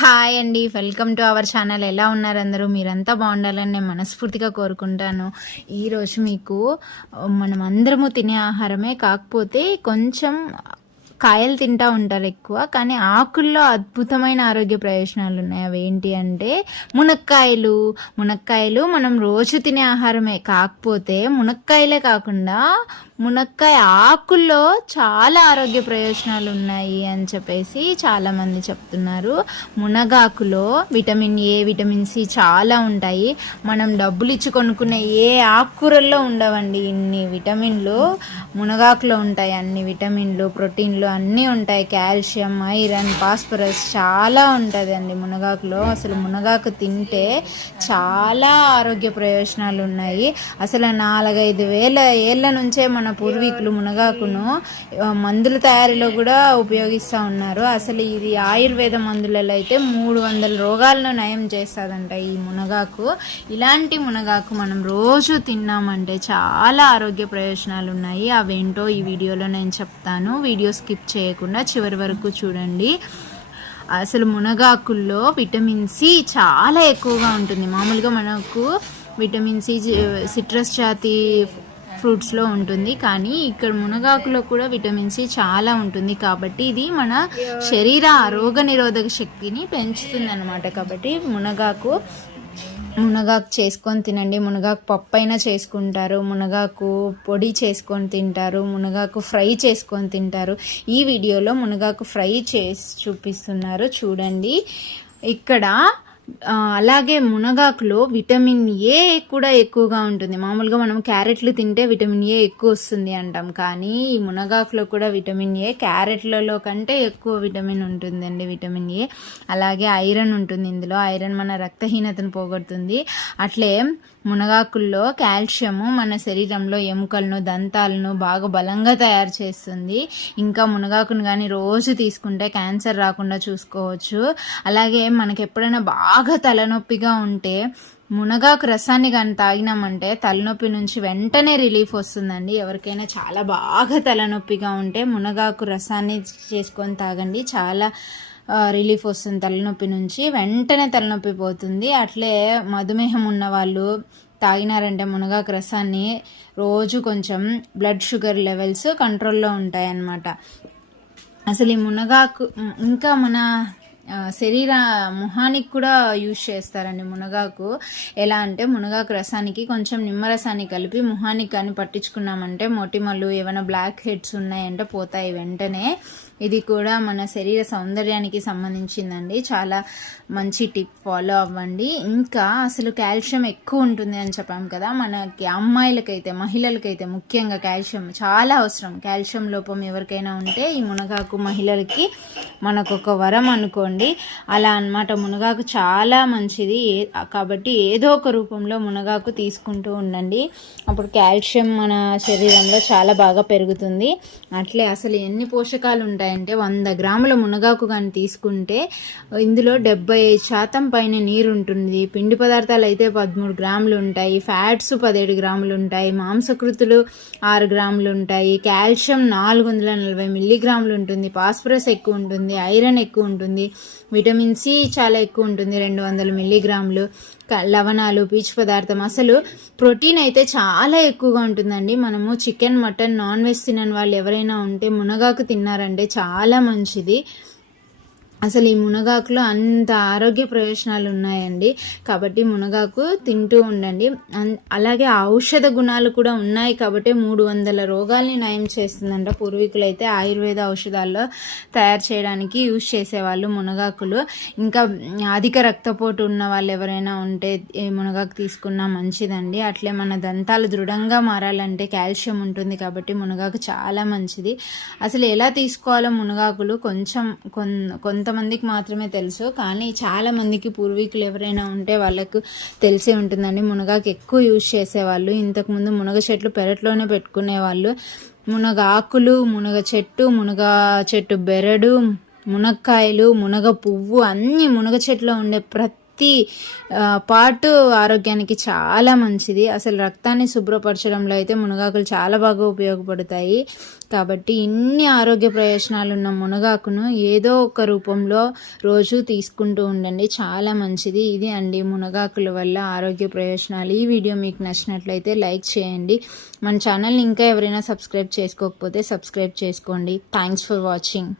Hi అండి. Welcome to our channel. ఎలా ఉన్నారు అందరూ? మీరంతా బాగుండాలని నేను మనస్ఫూర్తిగా కోరుకుంటాను. ఈరోజు మీకు మనం అందరము తినే ఆహారమే కాకపోతే కొంచెం కాయలు తింటా ఉంటారు ఎక్కువ కానీ ఆకుల్లో అద్భుతమైన ఆరోగ్య ప్రయోజనాలు ఉన్నాయి. అవి ఏంటి అంటే మునక్కాయలు. మునక్కాయలు మనం రోజు తినే ఆహారమే. కాకపోతే మునక్కాయలే కాకుండా మునక్కాయ ఆకుల్లో చాలా ఆరోగ్య ప్రయోజనాలు ఉన్నాయి అని చెప్పేసి చాలామంది చెప్తున్నారు. మునగాకులో విటమిన్ ఏ విటమిన్ సి చాలా ఉంటాయి. మనం డబ్బులు ఇచ్చి కొనుక్కునే ఏ ఆకుకూరల్లో ఉండవండి. ఇన్ని విటమిన్లు మునగాకులో ఉంటాయి. అన్ని విటమిన్లు ప్రోటీన్లు అన్నీ ఉంటాయి. కాల్షియం ఐరన్ ఫాస్ఫరస్ చాలా ఉంటుంది అండి మునగాకులో. అసలు మునగాకు తింటే చాలా ఆరోగ్య ప్రయోజనాలు ఉన్నాయి. అసలు నాలుగైదు వేల ఏళ్ళ నుంచే మనం పూర్వీకులు మునగాకును మందుల తయారీలో కూడా ఉపయోగిస్తూ ఉన్నారు. అసలు ఇది ఆయుర్వేద మందులలో అయితే మూడు వందల రోగాలను నయం చేస్తుందంట ఈ మునగాకు. ఇలాంటి మునగాకు మనం రోజు తిన్నామంటే చాలా ఆరోగ్య ప్రయోజనాలు ఉన్నాయి. అవేంటో ఈ వీడియోలో నేను చెప్తాను. వీడియో స్కిప్ చేయకుండా చివరి వరకు చూడండి. అసలు మునగాకుల్లో విటమిన్ సి చాలా ఎక్కువగా ఉంటుంది. మామూలుగా మనకు విటమిన్ సి సిట్రస్ జాతి ఫ్రూట్స్లో ఉంటుంది. కానీ ఇక్కడ మునగాకులో కూడా విటమిన్ సి చాలా ఉంటుంది. కాబట్టి ఇది మన శరీర రోగ నిరోధక శక్తిని పెంచుతుంది అనమాట కాబట్టి మునగాకు మునగాకు చేసుకొని తినండి. మునగాకు పప్పు అయినా చేసుకుంటారు. మునగాకు పొడి చేసుకొని తింటారు. మునగాకు ఫ్రై చేసుకొని తింటారు. ఈ వీడియోలో మునగాకు ఫ్రై చేసి చూపిస్తున్నారు. చూడండి. ఇక్కడ అలాగే మునగాకులో విటమిన్ ఏ కూడా ఎక్కువగా ఉంటుంది. మామూలుగా మనం క్యారెట్లు తింటే విటమిన్ ఏ ఎక్కువ వస్తుంది అంటాం. కానీ ఈ మునగాకులో కూడా విటమిన్ ఏ క్యారెట్లలో కంటే ఎక్కువ విటమిన్ ఉంటుందండి విటమిన్ ఏ. అలాగే ఐరన్ ఉంటుంది ఇందులో. ఐరన్ మన రక్తహీనతను పోగొడుతుంది. అట్లే మునగాకుల్లో కాల్షియము మన శరీరంలో ఎముకలను దంతాలను బాగా బలంగా తయారు చేస్తుంది. ఇంకా మునగాకును కానీ రోజు తీసుకుంటే క్యాన్సర్ రాకుండా చూసుకోవచ్చు. అలాగే మనకి ఎప్పుడైనా బాగా తలనొప్పిగా ఉంటే మునగాకు రసాన్ని కానీ తాగినామంటే తలనొప్పి నుంచి వెంటనే రిలీఫ్ వస్తుందండి. ఎవరికైనా చాలా బాగా తలనొప్పిగా ఉంటే మునగాకు రసాన్ని చేసుకొని తాగండి. చాలా రిలీఫ్ వస్తుంది తలనొప్పి నుంచి. వెంటనే తలనొప్పి పోతుంది. అట్లే మధుమేహం ఉన్న వాళ్ళు తాగినారంటే మునగాకు రసాన్ని రోజు కొంచెం బ్లడ్ షుగర్ లెవెల్స్ కంట్రోల్లో ఉంటాయన్నమాట. అసలు ఈ మునగాకు ఇంకా మన శరీర మొహానికి కూడా యూజ్ చేస్తారండి మునగాకు. ఎలా అంటే మునగాకు రసానికి కొంచెం నిమ్మరసాన్ని కలిపి మొహానికి కానీ పట్టించుకున్నామంటే మొటిమలు ఏమైనా బ్లాక్ హెడ్స్ ఉన్నాయంటే పోతాయి వెంటనే. ఇది కూడా మన శరీర సౌందర్యానికి సంబంధించిందండి. చాలా మంచి టిప్ ఫాలో అవ్వండి. ఇంకా అసలు కాల్షియం ఎక్కువ ఉంటుంది అని చెప్పాం కదా మనకి అమ్మాయిలకైతే మహిళలకైతే ముఖ్యంగా కాల్షియం చాలా అవసరం. కాల్షియం లోపం ఎవరికైనా ఉంటే ఈ మునగాకు మహిళలకి మనకు ఒక వరం అనుకోండి. అలా అన్నమాట. మునగాకు చాలా మంచిది. కాబట్టి ఏదో ఒక రూపంలో మునగాకు తీసుకుంటూ ఉండండి. అప్పుడు కాల్షియం మన శరీరంలో చాలా బాగా పెరుగుతుంది. అట్లే అసలు ఎన్ని పోషకాలు ఉంటాయంటే వంద గ్రాముల మునగాకు కానీ తీసుకుంటే ఇందులో డెబ్బై ఐదు శాతం పైన నీరు ఉంటుంది పిండి పదార్థాలు అయితే పదమూడు గ్రాములు ఉంటాయి. ఫ్యాట్స్ పదిహేడు గ్రాములు ఉంటాయి. మాంసకృతులు ఆరు గ్రాములు ఉంటాయి. కాల్షియం నాలుగు వందల నలభై మిల్లీగ్రాములు ఉంటుంది. ఫాస్ఫరస్ ఎక్కువ ఉంటుంది. ఐరన్ ఎక్కువ ఉంటుంది. విటమిన్ సి చాలా ఎక్కువ ఉంటుంది రెండు వందల మిల్లీగ్రాములు లవణాలు పీచు పదార్థం. అసలు ప్రోటీన్ అయితే చాలా ఎక్కువగా ఉంటుందండి. మనము చికెన్ మటన్ నాన్ వెజ్ తినని వాళ్ళు ఎవరైనా ఉంటే మునగాకు తిన్నారంటే చాలా మంచిది. అసలు ఈ మునగాకులో అంత ఆరోగ్య ప్రయోజనాలు ఉన్నాయండి. కాబట్టి మునగాకు తింటూ ఉండండి. అన్- అలాగే ఔషధ గుణాలు కూడా ఉన్నాయి కాబట్టి మూడు వందల రోగాల్ని నయం చేస్తుందంట. పూర్వీకులు అయితే ఆయుర్వేద ఔషధాల్లో తయారు చేయడానికి యూజ్ చేసేవాళ్ళు మునగాకులు. ఇంకా అధిక రక్తపోటు ఉన్న వాళ్ళు ఎవరైనా ఉంటే మునగాకు తీసుకున్నా మంచిదండి. అట్లే మన దంతాలు దృఢంగా మారాలంటే కాల్షియం ఉంటుంది కాబట్టి మునగాకు చాలా మంచిది. అసలు ఎలా తీసుకోవాలో మునగాకులు కొంచెం కొన్ కొంతమందికి మాత్రమే తెలుసు కానీ చాలా మందికి పూర్వీకులు ఎవరైనా ఉంటే వాళ్ళకు తెలిసే ఉంటుందండి. మునగాకు ఎక్కువ యూజ్ చేసేవాళ్ళు ఇంతకుముందు మునగ చెట్లు పెరట్లోనే పెట్టుకునేవాళ్ళు. మునగ ఆకులు మునగ చెట్టు మునగ చెట్టు బెరడు మునక్కాయలు మునగ పువ్వు అన్ని మునగ చెట్లో ఉండే ప్రతి ప్రతి ఆ, పార్ట్ ఆరోగ్యానికి చాలా మంచిది. అసలు రక్తాన్ని శుభ్రపరచడంలో అయితే మునగాకులు చాలా బాగా ఉపయోగపడతాయి. కాబట్టి ఇన్ని ఆరోగ్య ప్రయోజనాలు ఉన్న మునగాకును ఏదో ఒక రూపంలో రోజు తీసుకుంటూ ఉండండి. చాలా మంచిది. ఇది అండి మునగాకుల వల్ల ఆరోగ్య ప్రయోజనాలు. ఈ వీడియో మీకు నచ్చినట్లయితే లైక్ చేయండి. మన ఛానల్ని ఇంకా ఎవరైనా సబ్స్క్రైబ్ చేసుకోకపోతే సబ్స్క్రైబ్ చేసుకోండి. Thanks for watching.